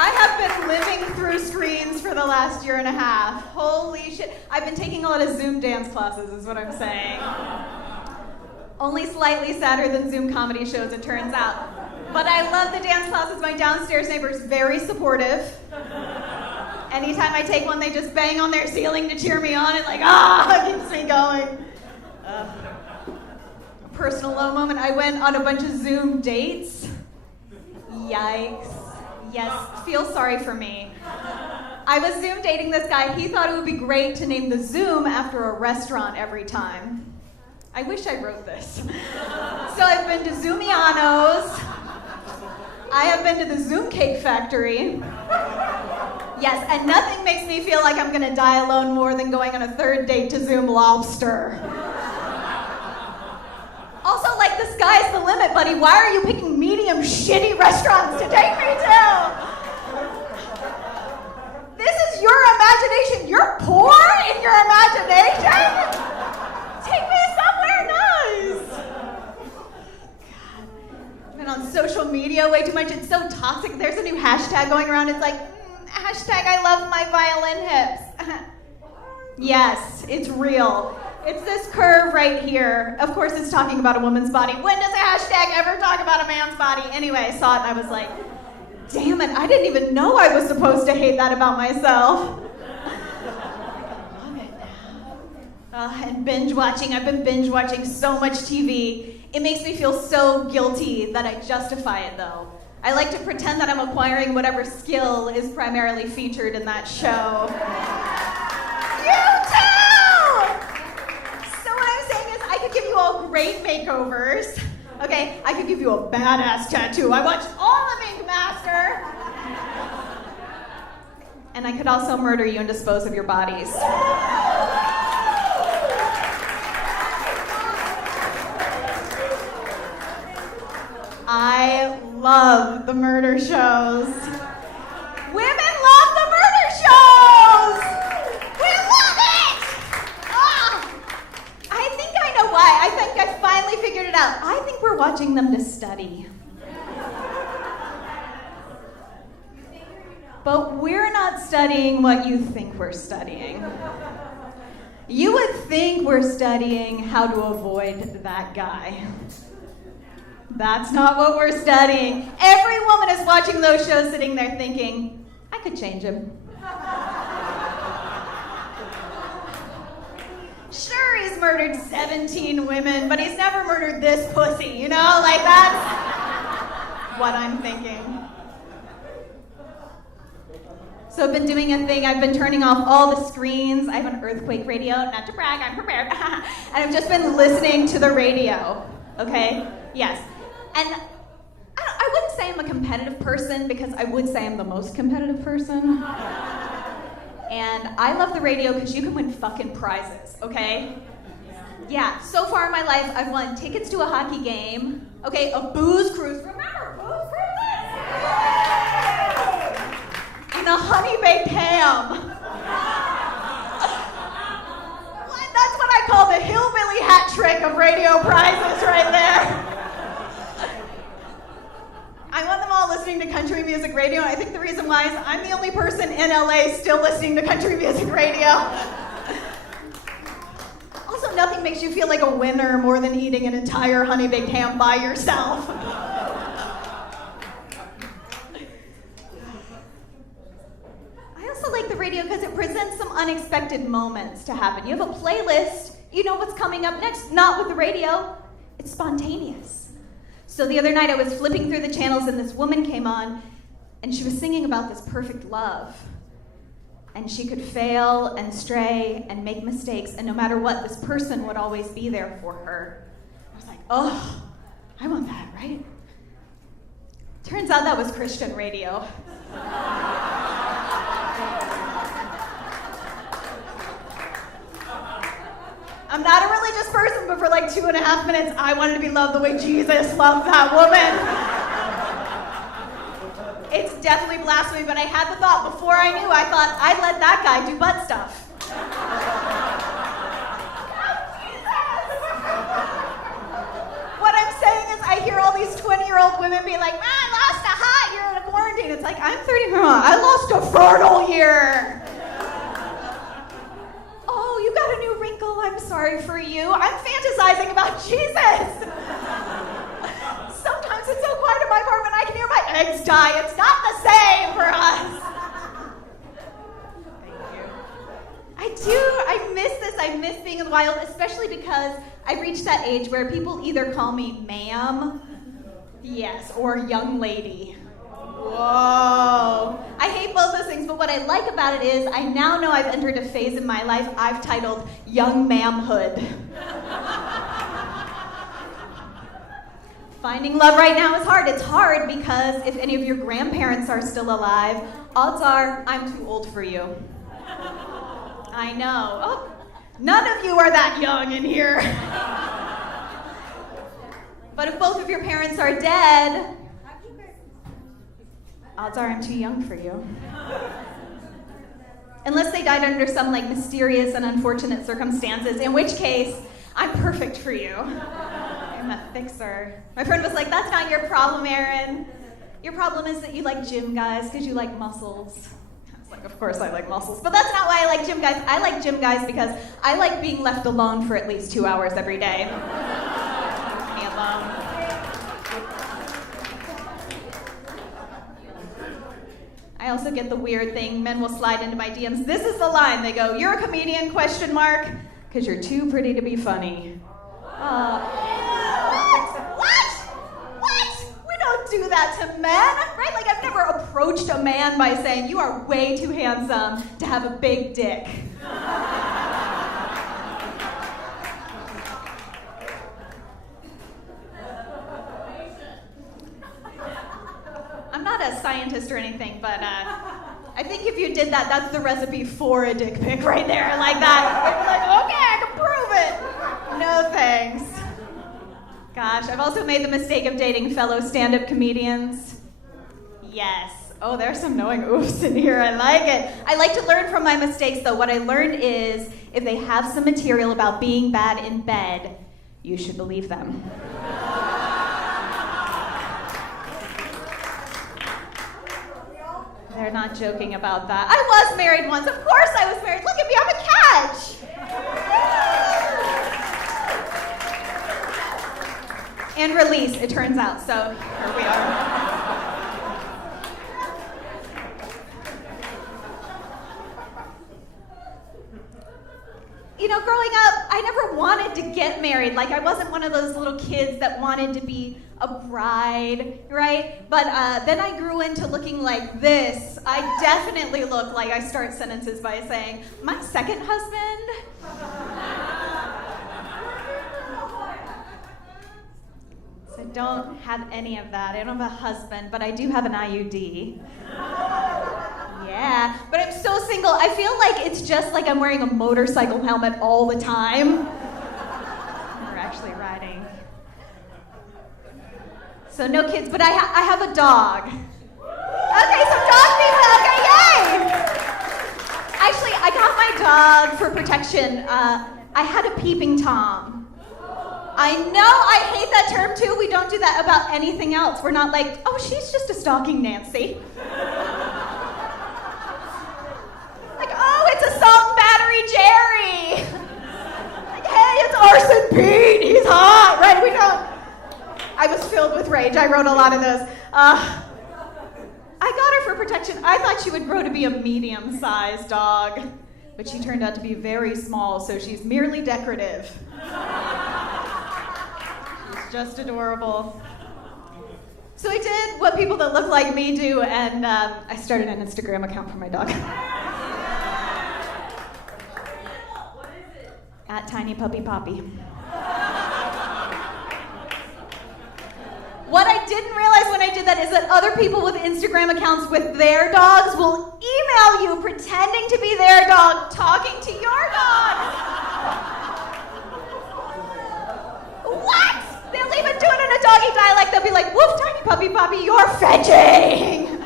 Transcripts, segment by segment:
I have been living through screens for the last year and a half. Holy shit. I've been taking a lot of Zoom dance classes, is what I'm saying. Only slightly sadder than Zoom comedy shows, it turns out. But I love the dance classes. My downstairs neighbor's very supportive. Anytime I take one, they just bang on their ceiling to cheer me on. It keeps me going. A personal low moment. I went on a bunch of Zoom dates. Yikes. Yes, feel sorry for me. I was Zoom dating this guy. He thought it would be great to name the Zoom after a restaurant every time. I wish I wrote this. So I've been to Zoomiano's. I have been to the Zoom Cake Factory. Yes, and nothing makes me feel like I'm gonna die alone more than going on a third date to Zoom Lobster. Also, the sky's the limit, buddy. Why are you picking medium shitty restaurants to take me to? This is your imagination. You're poor in your imagination? Take me somewhere nice. God. I've been on social media way too much. It's so toxic. There's a new hashtag going around. It's hashtag I love my violin hips. Yes, it's real. It's this curve right here. Of course, it's talking about a woman's body. When does a hashtag ever talk about a man's body? Anyway, I saw it and I was like, damn it, I didn't even know I was supposed to hate that about myself. I love it now. And binge watching. I've been binge watching so much TV. It makes me feel so guilty that I justify it, though. I like to pretend that I'm acquiring whatever skill is primarily featured in that show. You too! So what I'm saying is I could give you all great makeovers. Okay, I could give you a badass tattoo. I watched all of Ink Master. And I could also murder you and dispose of your bodies. I love the murder shows. Women love the murder shows! We love it! I think I know why. I think I finally figured it out. I think we're watching them to study. But we're not studying what you think we're studying. You would think we're studying how to avoid that guy. That's not what we're studying. Every woman is watching those shows sitting there thinking, I could change him. Sure, he's murdered 17 women, but he's never murdered this pussy, you know? That's what I'm thinking. So I've been doing a thing. I've been turning off all the screens. I have an earthquake radio. Not to brag, I'm prepared. And I've just been listening to the radio, okay? Yes. And I wouldn't say I'm a competitive person because I would say I'm the most competitive person. And I love the radio because you can win fucking prizes, okay? Yeah, so far in my life, I've won tickets to a hockey game, okay, a booze cruise. Remember, booze cruises? And a honey baked ham. That's what I call the hillbilly hat trick of radio prizes right there. I want them all listening to country music radio, and I think the reason why is I'm the only person in LA still listening to country music radio. Also, nothing makes you feel like a winner more than eating an entire honey baked ham by yourself. I also like the radio because it presents some unexpected moments to happen. You have a playlist, you know what's coming up next. Not with the radio, it's spontaneous. So the other night I was flipping through the channels and this woman came on and she was singing about this perfect love. And she could fail and stray and make mistakes, and no matter what, this person would always be there for her. I was like, oh, I want that, right? Turns out that was Christian radio. I'm not a religious person, but for 2.5 minutes, I wanted to be loved the way Jesus loved that woman. It's definitely blasphemy, but I had the thought, before I knew, I thought, I'd let that guy do butt stuff. What I'm saying is, I hear all these 20-year-old women be like, man, I lost a hot, you're in a quarantine. It's like, I'm 30, I lost a fertile year. Oh, you got a new wrinkle, I'm sorry for you. I'm fantasizing about Jesus. Sometimes it's so quiet in my apartment I can hear my eggs die. It's not the same for us. I miss this. I miss being in the wild, especially because I've reached that age where people either call me ma'am, yes, or young lady. Whoa. I hate both those things, but what I like about it is I now know I've entered a phase in my life I've titled young ma'amhood. Finding love right now is hard. It's hard because if any of your grandparents are still alive, odds are I'm too old for you. I know. Oh, none of you are that young in here. But if both of your parents are dead, odds are I'm too young for you. Unless they died under some like mysterious and unfortunate circumstances, in which case, I'm perfect for you. I'm a fixer. My friend was like, that's not your problem, Erin. Your problem is that you like gym guys because you like muscles. Like, of course I like muscles, but that's not why I like gym guys. I like gym guys because I like being left alone for at least 2 hours every day. Leave me alone. I also get the weird thing, men will slide into my DMs. This is the line, they go, you're a comedian, question mark, because you're too pretty to be funny. What? We don't do that to men, right? Like, I've never approached a man by saying, you are way too handsome to have a big dick. I'm not a scientist or anything, but I think if you did that, that's the recipe for a dick pic right there, like that. Like, okay, I can prove it. No thanks. Gosh, I've also made the mistake of dating fellow stand-up comedians. Yes. Oh, there's some knowing oofs in here. I like it. I like to learn from my mistakes, though. What I learned is if they have some material about being bad in bed, you should believe them. They're not joking about that. I was married once. Of course I was married. Look at me, I'm a catch. And release, it turns out. So here we are. You know, growing up, I never wanted to get married. Like, I wasn't one of those little kids that wanted to be a bride, right? But then I grew into looking like this. I definitely look like I start sentences by saying, my second husband? So I don't have any of that. I don't have a husband, but I do have an IUD. Yeah, but I'm so single. I feel like it's just like I'm wearing a motorcycle helmet all the time. We're actually riding. So no kids, but I have a dog. Okay, some dog people. Okay, yay! Actually, I got my dog for protection. I had a peeping Tom. I know, I hate that term too. We don't do that about anything else. We're not like, oh, she's just a stalking Nancy. Like, oh, it's a song Battery Jerry. Like, hey, it's Arson Pete. He's hot, right? We don't. I was filled with rage. I wrote a lot of those. I got her for protection. I thought she would grow to be a medium-sized dog, but she turned out to be very small, so she's merely decorative. She's just adorable. So I did what people that look like me do, and I started an Instagram account for my dog. What is it? At Tiny Puppy Poppy. What I didn't realize when I did that is that other people with Instagram accounts with their dogs will email you pretending to be their dog, talking to your dog. What? They'll even do it in a doggy dialect. They'll be like, woof, Tiny Puppy Poppy, you're fetching.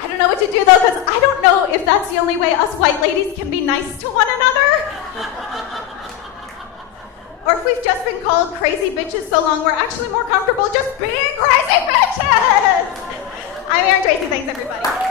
I don't know what to do though, because I don't know if that's the only way us white ladies can be nice to one another. Or if we've just been called crazy bitches so long, we're actually more comfortable just being crazy bitches. I'm Erin Tracy. Thanks, everybody.